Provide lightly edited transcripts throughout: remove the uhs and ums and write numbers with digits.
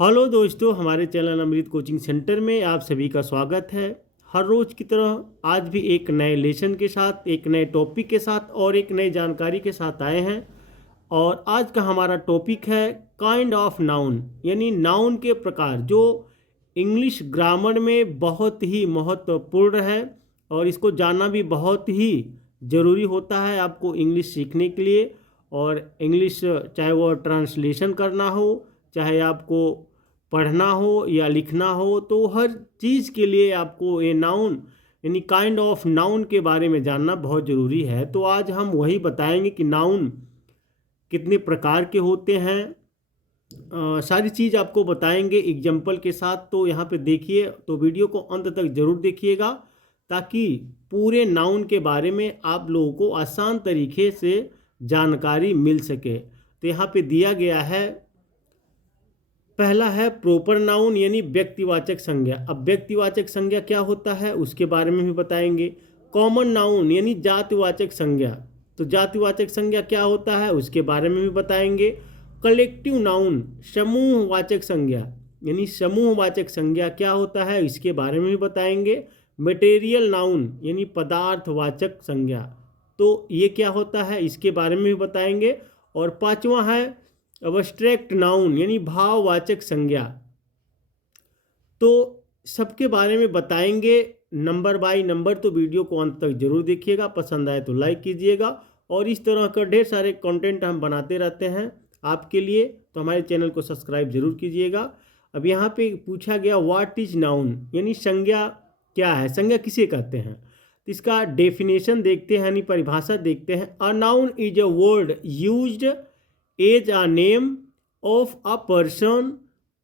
Hello दोस्तों, हमारे channel अमृत coaching centre में आप सभी का स्वागत है। हर रोज़ की तरह आज भी एक नए लेसन के साथ, एक नए टॉपिक के साथ और एक नई जानकारी के साथ आए हैं। और आज का हमारा टॉपिक है काइंड ऑफ नाउन, यानी नाउन के प्रकार, जो इंग्लिश ग्रामर में बहुत ही महत्वपूर्ण है और इसको जानना भी बहुत ही ज़रूरी होता है आपको इंग्लिश सीखने के लिए। और इंग्लिश चाहे वो ट्रांसलेशन करना हो, चाहे आपको पढ़ना हो या लिखना हो, तो हर चीज़ के लिए आपको ये नाउन यानी काइंड ऑफ नाउन के बारे में जानना बहुत ज़रूरी है। तो आज हम वही बताएंगे कि नाउन कितने प्रकार के होते हैं, सारी चीज़ आपको बताएंगे एग्जाम्पल के साथ। तो यहाँ पे देखिए, तो वीडियो को अंत तक ज़रूर देखिएगा ताकि पूरे नाउन के बारे में आप लोगों को आसान तरीके से जानकारी मिल सके। तो यहाँ पे दिया गया है, पहला है प्रॉपर नाउन यानी व्यक्तिवाचक संज्ञा। अब व्यक्तिवाचक संज्ञा क्या होता है उसके बारे में भी बताएंगे। कॉमन नाउन यानी जातिवाचक संज्ञा, तो जातिवाचक संज्ञा क्या होता है उसके बारे में भी बताएंगे। कलेक्टिव नाउन समूहवाचक संज्ञा, यानी समूहवाचक संज्ञा क्या होता है इसके बारे में भी बताएंगे। मटेरियल नाउन यानी पदार्थवाचक संज्ञा, तो ये क्या होता है इसके बारे में भी बताएंगे। और पांचवा है अब्स्ट्रैक्ट नाउन यानी भाववाचक संज्ञा। तो सबके बारे में बताएंगे नंबर बाय नंबर, तो वीडियो को अंत तक जरूर देखिएगा। पसंद आए तो लाइक कीजिएगा। और इस तरह का ढेर सारे कंटेंट हम बनाते रहते हैं आपके लिए, तो हमारे चैनल को सब्सक्राइब जरूर कीजिएगा। अब यहाँ पे पूछा गया व्हाट इज नाउन, यानी संज्ञा क्या है, संज्ञा किसे कहते हैं। तो इसका डेफिनेशन देखते हैं यानी परिभाषा देखते हैं। A noun is a word used as a name of a person,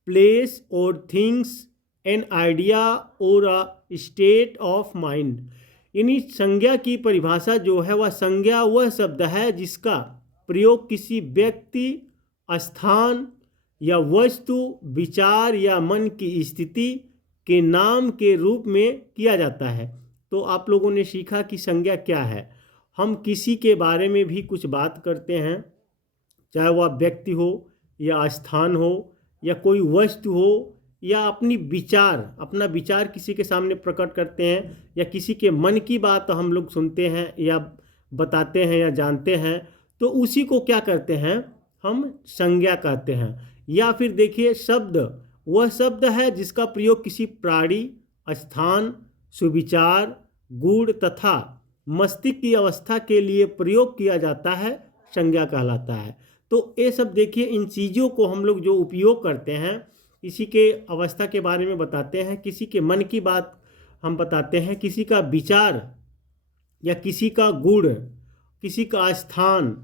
place or things, an idea or a state of mind। यानी संज्ञा की परिभाषा जो है वह संज्ञा वह शब्द है जिसका प्रयोग किसी व्यक्ति, स्थान या वस्तु, विचार या मन की स्थिति के नाम के रूप में किया जाता है। तो आप लोगों ने सीखा कि संज्ञा क्या है। हम किसी के बारे में भी कुछ बात करते हैं, चाहे वह व्यक्ति हो या स्थान हो या कोई वस्तु हो, या अपना विचार किसी के सामने प्रकट करते हैं, या किसी के मन की बात हम लोग सुनते हैं या बताते हैं या जानते हैं, तो उसी को क्या करते हैं हम संज्ञा कहते हैं। या फिर देखिए शब्द, वह शब्द है जिसका प्रयोग किसी प्राणी, स्थान, सुविचार, गुण तथा मस्तिष्क की अवस्था के लिए प्रयोग किया जाता है, संज्ञा कहलाता है। तो ये सब देखिए, इन चीज़ों को हम लोग जो उपयोग करते हैं, किसी के अवस्था के बारे में बताते हैं, किसी के मन की बात हम बताते हैं, किसी का विचार या किसी का गुण, किसी का स्थान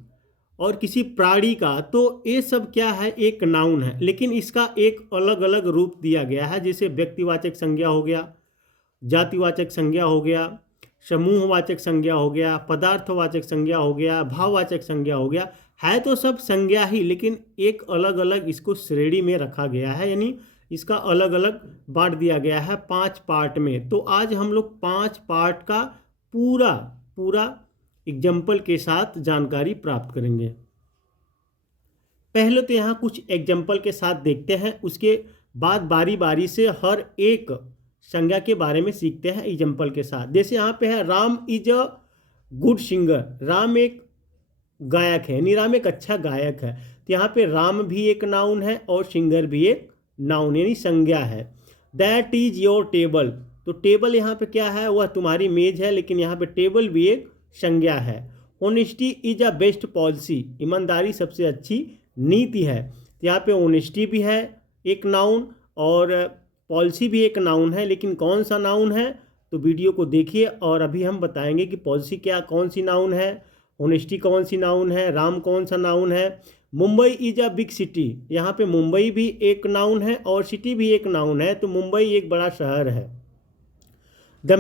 और किसी प्राणी का, तो ये सब क्या है एक नाउन है। लेकिन इसका एक अलग अलग रूप दिया गया है, जैसे व्यक्तिवाचक संज्ञा हो गया, जातिवाचक संज्ञा हो गया, समूहवाचक संज्ञा हो गया, पदार्थवाचक संज्ञा हो गया, भाववाचक संज्ञा हो गया। है तो सब संज्ञा ही, लेकिन एक अलग अलग इसको श्रेणी में रखा गया है, यानी इसका अलग अलग बांट दिया गया है 5 पार्ट में। तो आज हम लोग 5 पार्ट का पूरा पूरा एग्जाम्पल के साथ जानकारी प्राप्त करेंगे। पहले तो यहाँ कुछ एग्जाम्पल के साथ देखते हैं, उसके बाद बारी बारी से हर एक संज्ञा के बारे में सीखते हैं एग्जाम्पल के साथ। जैसे यहाँ पे है Ram is a good singer, Ram एक गायक है, यानी राम एक अच्छा गायक है। तो यहाँ पे राम भी एक नाउन है और सिंगर भी एक नाउन यानी संज्ञा है। दैट इज योर टेबल, तो टेबल यहाँ पे क्या है, वह तुम्हारी मेज है, लेकिन यहाँ पे टेबल भी एक संज्ञा है। Honesty is a best policy, ईमानदारी सबसे अच्छी नीति है। तो यहाँ पे ऑनेस्टी भी है एक नाउन और पॉलिसी भी एक नाउन है, लेकिन कौन सा नाउन है तो वीडियो को देखिए और अभी हम बताएंगे कि पॉलिसी कौन सी नाउन है, ऑनेस्टी कौन सी नाउन है, राम कौन सा नाउन है। Mumbai is a big city, यहाँ पे मुंबई भी एक नाउन है और सिटी भी एक नाउन है, तो मुंबई एक बड़ा शहर है। The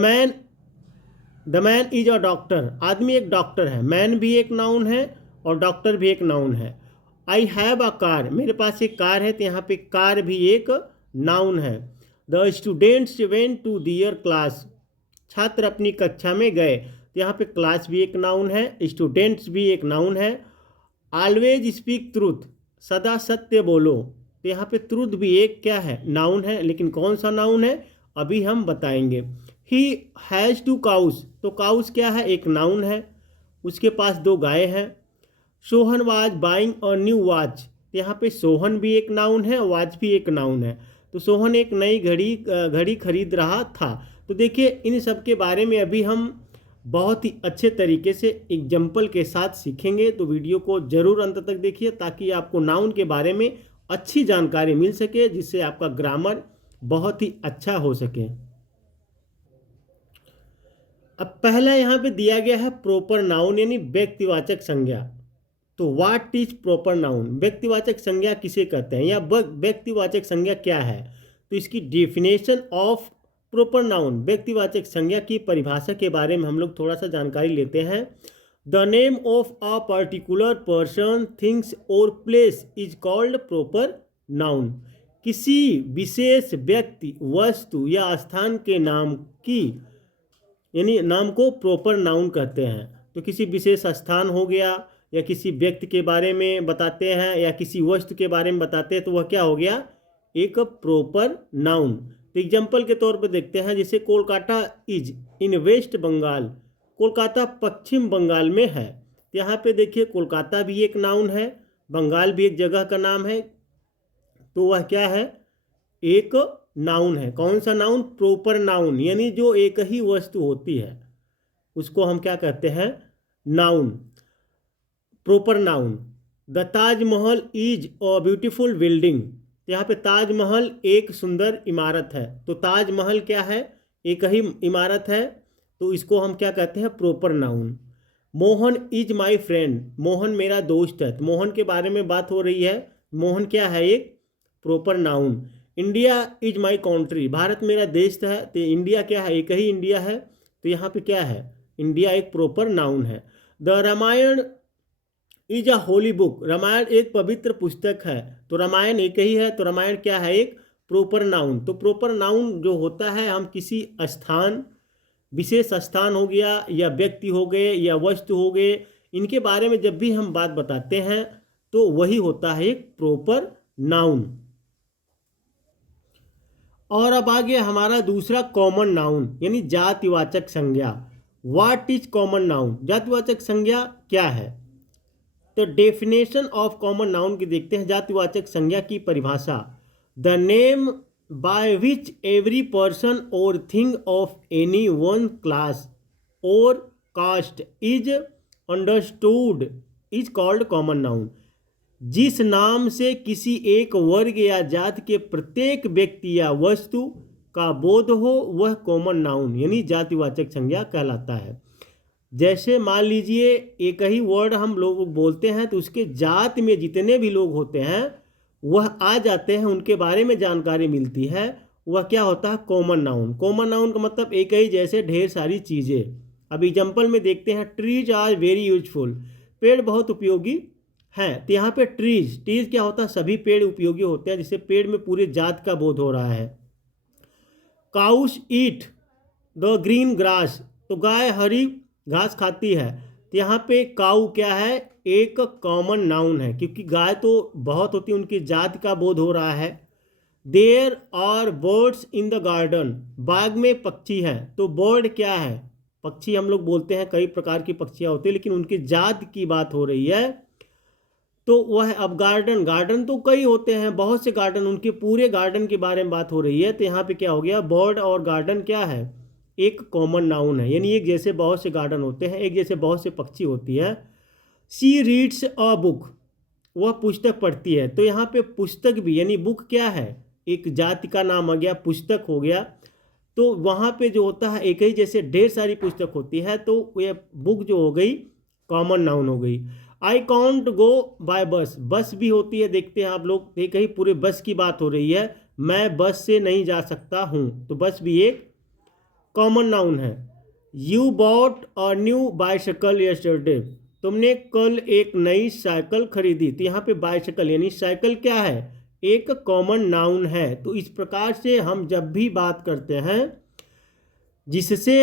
man is a doctor, आदमी एक डॉक्टर है, मैन भी एक नाउन है और डॉक्टर भी एक नाउन है। आई हैव अ कार, मेरे पास एक कार है, तो यहाँ पे कार भी एक नाउन है। The students went to their class, छात्र अपनी कक्षा में गए, तो यहाँ पे क्लास भी एक नाउन है, स्टूडेंट्स भी एक नाउन है। ऑलवेज स्पीक ट्रूथ, सदा सत्य बोलो, तो यहाँ पे ट्रूथ भी एक क्या है, नाउन है, लेकिन कौन सा नाउन है अभी हम बताएंगे। ही हैज़ टू काउस, तो काउस क्या है, एक नाउन है, उसके पास 2 गायें हैं। Sohan was buying a new watch, यहाँ पे सोहन भी एक नाउन है, वॉच भी एक नाउन है। तो सोहन एक नई घड़ी खरीद रहा था। तो देखिए इन सब के बारे में अभी हम बहुत ही अच्छे तरीके से एग्जाम्पल के साथ सीखेंगे। तो वीडियो को जरूर अंत तक देखिए ताकि आपको नाउन के बारे में अच्छी जानकारी मिल सके, जिससे आपका ग्रामर बहुत ही अच्छा हो सके। अब पहला यहाँ पे दिया गया है प्रॉपर नाउन यानी व्यक्तिवाचक संज्ञा। तो व्हाट इज प्रॉपर नाउन, व्यक्तिवाचक संज्ञा किसे कहते हैं या व्यक्तिवाचक संज्ञा क्या है। तो इसकी डेफिनेशन ऑफ प्रॉपर नाउन, व्यक्तिवाचक संज्ञा की परिभाषा के बारे में हम लोग थोड़ा सा जानकारी लेते हैं। The name of a particular person, things और place is called proper noun. किसी विशेष व्यक्ति, वस्तु या स्थान के नाम की यानी नाम को प्रॉपर नाउन कहते हैं। तो किसी विशेष स्थान हो गया या किसी व्यक्ति के बारे में बताते हैं या किसी वस्तु के बारे में बताते हैं तो वह क्या हो गया, एक प्रॉपर नाउन। तो एग्जाम्पल के तौर पर देखते हैं, जैसे कोलकाता इज इन वेस्ट बंगाल, कोलकाता पश्चिम बंगाल में है। तो यहाँ पे देखिए कोलकाता भी एक नाउन है, बंगाल भी एक जगह का नाम है, तो वह क्या है, एक नाउन है। कौन सा नाउन, प्रॉपर नाउन, यानी जो एक ही वस्तु होती है उसको हम क्या कहते हैं, noun, proper noun. The Taj Mahal is a beautiful building, यहाँ पे ताजमहल एक सुंदर इमारत है। तो ताजमहल क्या है, एक ही इमारत है, तो इसको हम क्या कहते हैं, proper noun. Mohan is my friend, Mohan मेरा दोस्त है, तो मोहन के बारे में बात हो रही है, मोहन क्या है, एक proper noun. India is my country, Bharat मेरा देश है, तो इंडिया क्या है, एक ही इंडिया है, तो यहाँ पे क्या है, इंडिया एक प्रॉपर नाउन है। The Ramayana is a holy book, Ramayana एक पवित्र पुस्तक है, तो रामायण एक ही है, तो रामायण क्या है, एक प्रॉपर नाउन। तो प्रॉपर नाउन जो होता है, हम किसी स्थान, विशेष स्थान हो गया या व्यक्ति हो गए या वस्तु हो गए, इनके बारे में जब भी हम बात बताते हैं तो वही होता है एक प्रॉपर नाउन। और अब आ गया हमारा दूसरा कॉमन नाउन यानी जातिवाचक संज्ञा। व्हाट इज कॉमन नाउन, जातिवाचक संज्ञा क्या है। तो डेफिनेशन ऑफ कॉमन नाउन की देखते हैं, जातिवाचक संज्ञा की परिभाषा। The name by which every person और thing of any one class और caste is understood is called common noun. जिस नाम से किसी एक वर्ग या जाति के प्रत्येक व्यक्ति या वस्तु का बोध हो वह कॉमन नाउन यानी जातिवाचक संज्ञा कहलाता है। जैसे मान लीजिए एक ही वर्ड हम लोग बोलते हैं तो उसके जाति में जितने भी लोग होते हैं वह आ जाते हैं, उनके बारे में जानकारी मिलती है, वह क्या होता है, कॉमन नाउन। कॉमन नाउन का मतलब एक ही जैसे ढेर सारी चीज़ें। अब एग्जाम्पल में देखते हैं, ट्रीज आर वेरी यूजफुल, पेड़ बहुत उपयोगी हैं। तो यहाँ पे ट्रीज क्या होता है, सभी पेड़ उपयोगी होते हैं, जिससे पेड़ में पूरे जात का बोध हो रहा है। Cows eat the green grass, तो गाय हरी घास खाती है। तो यहाँ पे काऊ क्या है, एक कॉमन नाउन है, क्योंकि गाय तो बहुत होती है, उनकी जात का बोध हो रहा है। There are birds in the garden, बाग में पक्षी हैं। तो बर्ड क्या है, पक्षी हम लोग बोलते हैं, कई प्रकार की पक्षियाँ होती है, लेकिन उनकी जात की बात हो रही है। तो वह अब गार्डन तो कई होते हैं, बहुत से गार्डन, उनके पूरे गार्डन के बारे में बात हो रही है। तो यहाँ पे क्या हो गया, बर्ड और गार्डन क्या है, एक कॉमन नाउन है, यानी एक जैसे बहुत से गार्डन होते हैं, एक जैसे बहुत से पक्षी होती है। शी रीड्स अ बुक, वह पुस्तक पढ़ती है। तो यहाँ पे पुस्तक भी यानी बुक क्या है, एक जाति का नाम आ गया, पुस्तक हो गया। तो वहाँ पे जो होता है एक ही जैसे ढेर सारी पुस्तक होती है, तो यह बुक जो हो गई कॉमन नाउन हो गई। आई कांट गो बाय बस, बस भी होती है, देखते हैं आप लोग, एक ही पूरे बस की बात हो रही है, मैं बस से नहीं जा सकता हूँ, तो बस भी एक कॉमन नाउन है। You bought a new bicycle yesterday, तुमने कल एक नई साइकिल खरीदी। तो यहाँ पे बाइसाइकिल यानी साइकिल क्या है, एक कॉमन नाउन है। तो इस प्रकार से हम जब भी बात करते हैं जिससे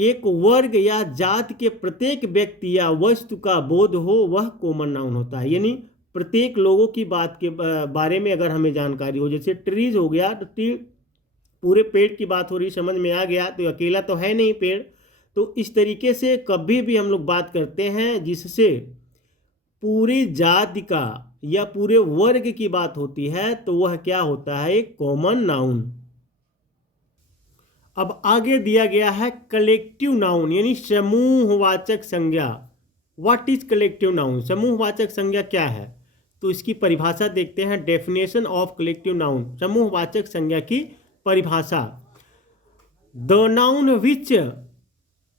एक वर्ग या जात के प्रत्येक व्यक्ति या वस्तु का बोध हो वह कॉमन नाउन होता है, यानी प्रत्येक लोगों की बात के बारे में अगर हमें जानकारी हो, जैसे ट्रीज हो गया तो ट्री पूरे पेड़ की बात हो रही, समझ में आ गया, तो अकेला तो है नहीं पेड़। तो इस तरीके से कभी भी हम लोग बात करते हैं जिससे पूरी जाति का या पूरे वर्ग की बात होती है तो वह क्या होता है, एक कॉमन नाउन। अब आगे दिया गया है कलेक्टिव नाउन यानी समूहवाचक संज्ञा। व्हाट इज कलेक्टिव नाउन, समूहवाचक संज्ञा क्या है? तो इसकी परिभाषा देखते हैं, डेफिनेशन ऑफ कलेक्टिव नाउन, समूहवाचक संज्ञा की परिभाषा। The noun which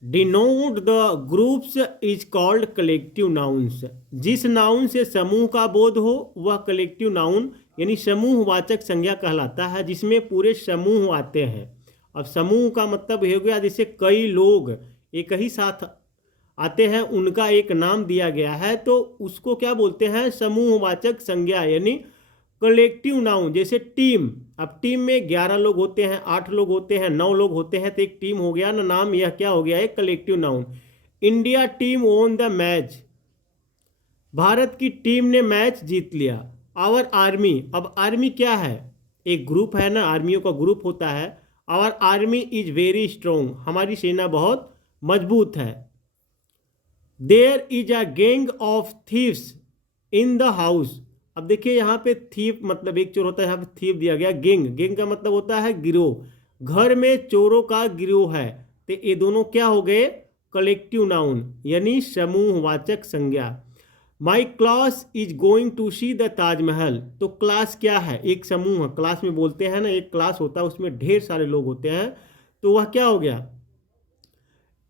denote the groups is called collective nouns. जिस नाउन से समूह का बोध हो वह कलेक्टिव नाउन यानी समूहवाचक संज्ञा कहलाता है, जिसमें पूरे समूह आते हैं। अब समूह का मतलब हो गया जैसे कई लोग एक ही साथ आते हैं, उनका एक नाम दिया गया है, तो उसको क्या बोलते हैं, समूहवाचक संज्ञा यानी कलेक्टिव नाउन। जैसे टीम, अब टीम में 11 लोग होते हैं, 8 लोग होते हैं, 9 लोग होते हैं, तो एक टीम हो गया ना नाम, यह क्या हो गया, एक collective noun. India team won the match, Bharat की टीम ने मैच जीत लिया। आवर आर्मी, अब आर्मी क्या है, एक ग्रुप है ना, आर्मियों का ग्रुप होता है। Our army is very strong, हमारी सेना बहुत मजबूत है। There is a gang of thieves in the house, अब देखिए यहाँ पे थीप मतलब एक चोर होता है, यहाँ पे थीप दिया गया। गेंग, गेंग का मतलब होता है गिरोह, घर में चोरों का गिरोह है, तो ये दोनों क्या हो गए, कलेक्टिव नाउन यानी समूहवाचक संज्ञा। My class is going to see the Taj Mahal, तो क्लास क्या है, एक समूह, क्लास में बोलते हैं ना, एक क्लास होता है उसमें ढेर सारे लोग होते हैं, तो वह क्या हो गया,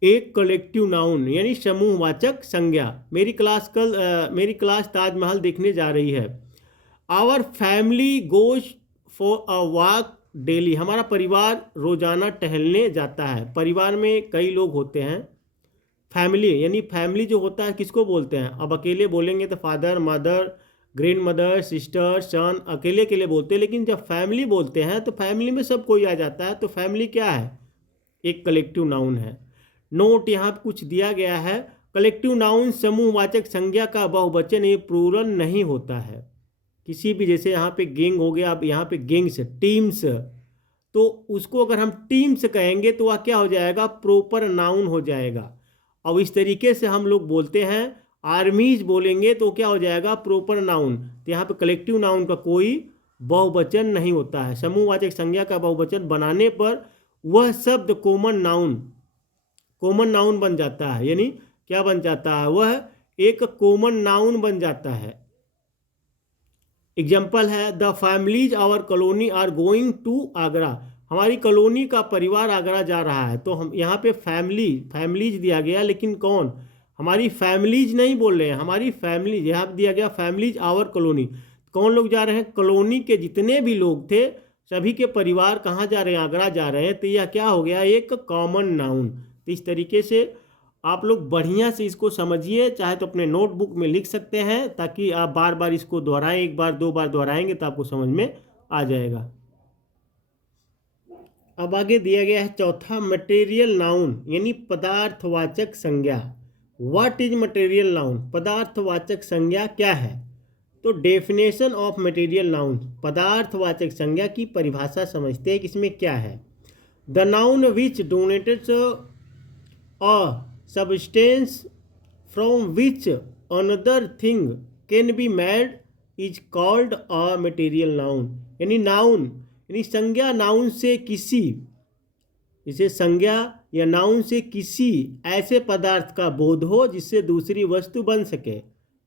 एक कलेक्टिव नाउन यानी समूहवाचक संज्ञा। मेरी क्लास ताजमहल देखने जा रही है। Our family goes for a walk daily, हमारा परिवार रोजाना टहलने जाता है। परिवार में कई लोग होते हैं, फैमिली यानी फैमिली जो होता है किसको बोलते हैं, अब अकेले बोलेंगे तो father mother grandmother sister son, अकेले अकेले बोलते हैं, लेकिन जब फैमिली बोलते हैं तो फैमिली में सब कोई आ जाता है, तो फैमिली क्या है, एक कलेक्टिव नाउन है। नोट, यहाँ पे कुछ दिया गया है, कलेक्टिव नाउन समूहवाचक संज्ञा का बहुवचन ये प्लूरल नहीं होता है किसी भी, जैसे यहाँ पे गैंग हो गया, अब यहाँ पे गैंग्स टीम्स, तो उसको अगर हम टीम्स कहेंगे तो वह क्या हो जाएगा, प्रॉपर नाउन हो जाएगा। अब इस तरीके से हम लोग बोलते हैं, आर्मीज बोलेंगे तो क्या हो जाएगा, प्रॉपर नाउन। तो यहाँ पे कलेक्टिव नाउन का कोई बहुवचन नहीं होता है। समूहवाचक संज्ञा का बहुवचन बनाने पर वह शब्द कॉमन नाउन बन जाता है, यानी क्या बन जाता है, वह एक कॉमन नाउन बन जाता है। एग्जाम्पल है, the families our colony are going to Agra, हमारी कॉलोनी का परिवार आगरा जा रहा है। तो हम यहाँ पे फैमिलीज दिया गया, लेकिन कौन, हमारी फैमिलीज नहीं बोल रहे हैं, हमारी फैमिलीज, यहाँ पे दिया गया फैमिलीज आवर कॉलोनी, कौन लोग जा रहे हैं, कॉलोनी के जितने भी लोग थे सभी के परिवार कहाँ जा रहे हैं, आगरा जा रहे हैं, तो यह क्या हो गया, एक कॉमन नाउन। तो इस तरीके से आप लोग बढ़िया से इसको समझिए, चाहे तो अपने नोटबुक में लिख सकते हैं, ताकि आप बार बार इसको दोहराएं, एक बार दो बार दोहराएंगे तो आपको समझ में आ जाएगा। अब आगे दिया गया है चौथा, मटेरियल नाउन यानी पदार्थवाचक संज्ञा। व्हाट इज मटेरियल नाउन, पदार्थवाचक संज्ञा क्या है? तो डेफिनेशन ऑफ मटेरियल नाउन, पदार्थवाचक संज्ञा की परिभाषा समझते हैं कि इसमें क्या है। The noun which donated a substance from which another thing can be made is called a material noun, यानी नाउन यानी संज्ञा, नाउन से किसी, इसे संज्ञा या नाउन से किसी ऐसे पदार्थ का बोध हो जिससे दूसरी वस्तु बन सके,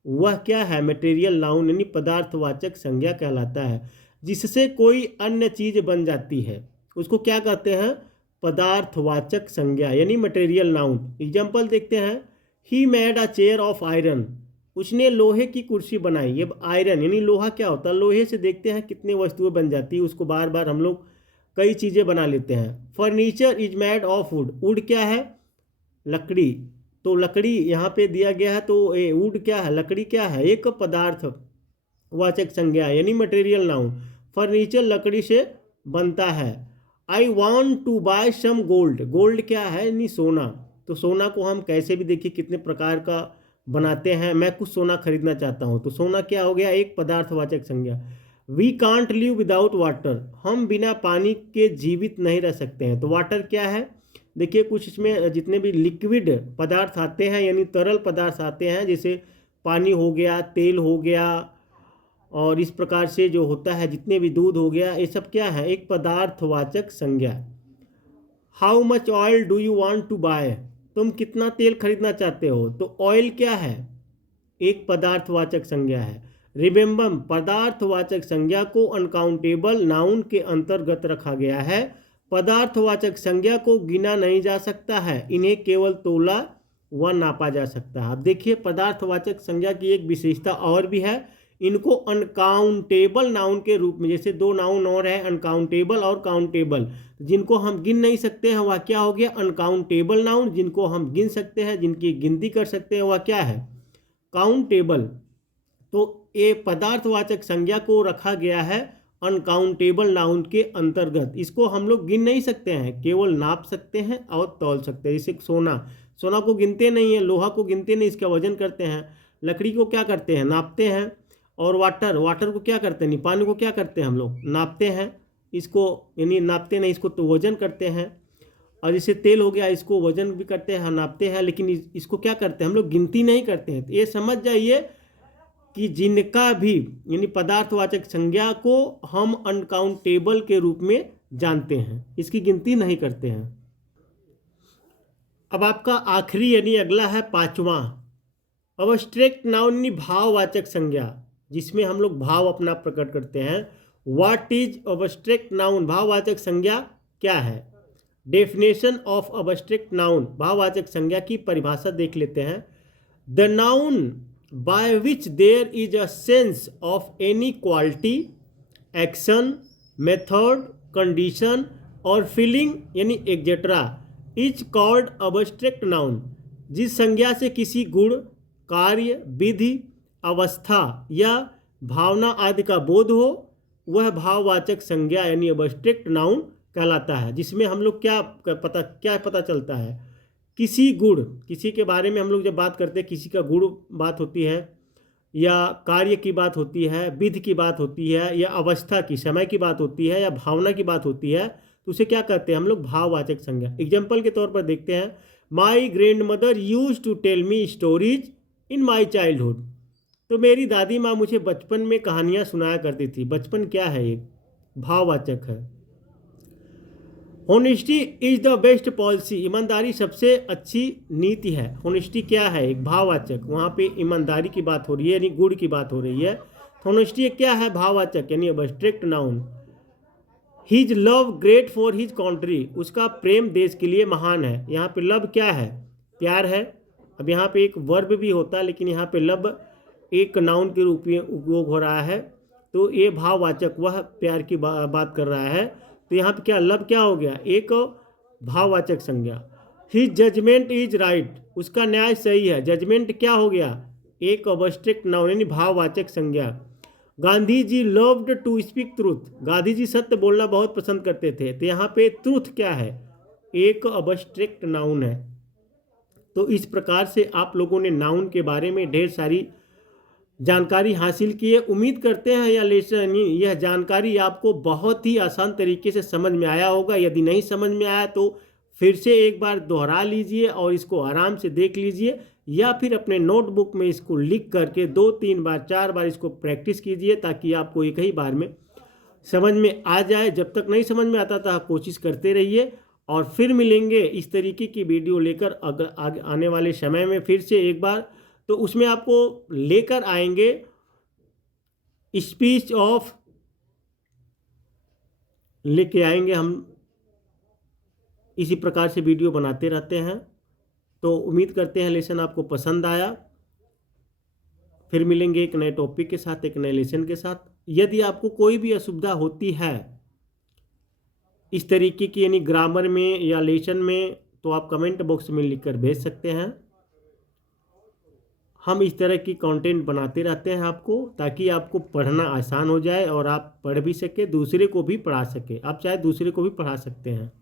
वह क्या है, मटेरियल नाउन यानी पदार्थवाचक संज्ञा कहलाता है। जिससे कोई अन्य चीज बन जाती है उसको क्या कहते हैं, पदार्थवाचक संज्ञा यानी मटेरियल नाउन। एग्जाम्पल देखते हैं, he made a chair of iron, उसने लोहे की कुर्सी बनाई। ये आयरन यानी लोहा क्या होता है, लोहे से देखते हैं कितने वस्तुएं बन जाती है, उसको बार बार हम लोग कई चीज़ें बना लेते हैं। Furniture is made of would, would क्या है, लकड़ी, तो लकड़ी यहाँ पे दिया गया है, तो वुड क्या है, लकड़ी क्या है, एक पदार्थवाचक संज्ञा यानी मटेरियल नाउन। फर्नीचर लकड़ी से बनता है। I want to buy some gold, gold क्या है यानी सोना, तो सोना को हम कैसे भी देखिए कितने प्रकार का बनाते हैं, मैं कुछ सोना खरीदना चाहता हूँ, तो सोना क्या हो गया, एक पदार्थवाचक संज्ञा। We can't live without water, हम बिना पानी के जीवित नहीं रह सकते हैं, तो वाटर क्या है, देखिए कुछ इसमें जितने भी लिक्विड पदार्थ आते हैं यानी तरल पदार्थ आते हैं, जैसे पानी हो गया, तेल हो गया, और इस प्रकार से जो होता है जितने भी दूध हो गया, ये सब क्या है, एक पदार्थवाचक संज्ञा। How much oil do you want to buy, तुम कितना तेल खरीदना चाहते हो, तो ऑयल क्या है, एक पदार्थवाचक संज्ञा है। रिमेंबर, पदार्थवाचक संज्ञा को अनकाउंटेबल नाउन के अंतर्गत रखा गया है। पदार्थवाचक संज्ञा को गिना नहीं जा सकता है, इन्हें केवल तोला व नापा जा सकता है। अब देखिए पदार्थवाचक संज्ञा की एक विशेषता और भी है, इनको अनकाउंटेबल नाउन के रूप में, जैसे दो नाउन और है अनकाउंटेबल और काउंटेबल, जिनको हम गिन नहीं सकते हैं वह क्या हो गया, अनकाउंटेबल नाउन, जिनको हम गिन सकते हैं, जिनकी गिनती कर सकते हैं वह क्या है, काउंटेबल। तो ये पदार्थवाचक संज्ञा को रखा गया है अनकाउंटेबल नाउन के अंतर्गत, इसको हम लोग गिन नहीं सकते हैं, केवल नाप सकते हैं और तौल सकते हैं। जैसे सोना, सोना को गिनते नहीं है, लोहा को गिनते नहीं, इसका वजन करते हैं। लकड़ी को क्या करते हैं, नापते हैं। और वाटर, वाटर को क्या करते हैं, नहीं पानी को क्या करते हैं हम लोग, नापते हैं इसको, यानी नापते नहीं इसको तो वजन करते हैं। और जैसे तेल हो गया, इसको वजन भी करते हैं, नापते हैं, लेकिन इसको क्या करते हैं हम लोग, गिनती नहीं करते हैं। तो ये समझ जाइए कि जिनका भी यानी पदार्थवाचक संज्ञा को हम अनकाउंटेबल के रूप में जानते हैं, इसकी गिनती नहीं करते हैं। अब आपका आखिरी यानी अगला है पांचवा, अब्स्ट्रैक्ट नाउन यानी भाववाचक संज्ञा, जिसमें हम लोग भाव अपना प्रकट करते हैं। व्हाट इज अब्स्ट्रैक्ट नाउन, भाववाचक संज्ञा क्या है। डेफिनेशन ऑफ अब्स्ट्रैक्ट नाउन, भाववाचक संज्ञा की परिभाषा देख लेते हैं। The noun by which there is a sense of any quality, action, method, condition और फीलिंग यानी etcetera is called abstract noun. जिस संज्ञा से किसी गुण, कार्य, विधि, अवस्था या भावना आदि का बोध हो वह भाववाचक संज्ञा यानी अब्स्ट्रैक्ट नाउन कहलाता है। जिसमें हम लोग क्या पता चलता है, किसी गुण, किसी के बारे में हम लोग जब बात करते हैं, किसी का गुण बात होती है, या कार्य की बात होती है, विधि की बात होती है, या अवस्था की, समय की बात होती है, या भावना की बात होती है, तो उसे क्या कहते हैं हम लोग, भाववाचक संज्ञा। एग्जाम्पल के तौर पर देखते हैं, my grandmother use to tell me stories in my childhood, तो मेरी दादी माँ मुझे बचपन में कहानियाँ सुनाया करती थी। बचपन क्या है, एक भाववाचक है। Honesty is the best policy, ईमानदारी सबसे अच्छी नीति है। होनेस्टी क्या है, एक भाववाचक, वहाँ पे ईमानदारी की बात हो रही है यानी गुण की बात हो रही है। होनेस्टी क्या है, भाववाचक यानी abstract noun. His love great for his country, उसका प्रेम देश के लिए महान है। यहाँ पे लव क्या है, प्यार है। अब यहाँ पे एक वर्ब भी होता है, लेकिन यहाँ पे लव एक नाउन के रूप में उपयोग हो रहा है, तो ये भाववाचक, वह प्यार की बात कर रहा है। तो यहाँ पे क्या, लव क्या हो गया, एक भाववाचक संज्ञा। हिज जजमेंट इज राइट, उसका न्याय सही है। जजमेंट क्या हो गया, एक अब्स्ट्रैक्ट नाउन यानी भाववाचक संज्ञा। Gandhi ji loved to speak truth, Gandhi ji सत्य बोलना बहुत पसंद करते थे। तो यहाँ पे ट्रूथ क्या है, एक अब्स्ट्रैक्ट नाउन है। तो इस प्रकार से आप लोगों ने नाउन के बारे में ढेर सारी जानकारी हासिल की है। उम्मीद करते हैं यह जानकारी आपको बहुत ही आसान तरीके से समझ में आया होगा। यदि नहीं समझ में आया तो फिर से एक बार दोहरा लीजिए और इसको आराम से देख लीजिए, या फिर अपने नोटबुक में इसको लिख करके 2, 3 बार 4 बार इसको प्रैक्टिस कीजिए, ताकि आपको एक ही बार में समझ में आ जाए। जब तक नहीं समझ में आता था कोशिश करते रहिए, और फिर मिलेंगे इस तरीके की वीडियो लेकर आगे आने वाले समय में फिर से एक बार। तो उसमें आपको लेकर आएंगे स्पीच ऑफ, लेके आएंगे हम, इसी प्रकार से वीडियो बनाते रहते हैं। तो उम्मीद करते हैं लेसन आपको पसंद आया। फिर मिलेंगे एक नए टॉपिक के साथ, एक नए लेसन के साथ। यदि आपको कोई भी असुविधा होती है इस तरीके की यानी ग्रामर में या लेसन में, तो आप कमेंट बॉक्स में लिखकर भेज सकते हैं। हम इस तरह की कंटेंट बनाते रहते हैं आपको, ताकि आपको पढ़ना आसान हो जाए और आप पढ़ भी सके, दूसरे को भी पढ़ा सके। आप चाहे दूसरे को भी पढ़ा सकते हैं।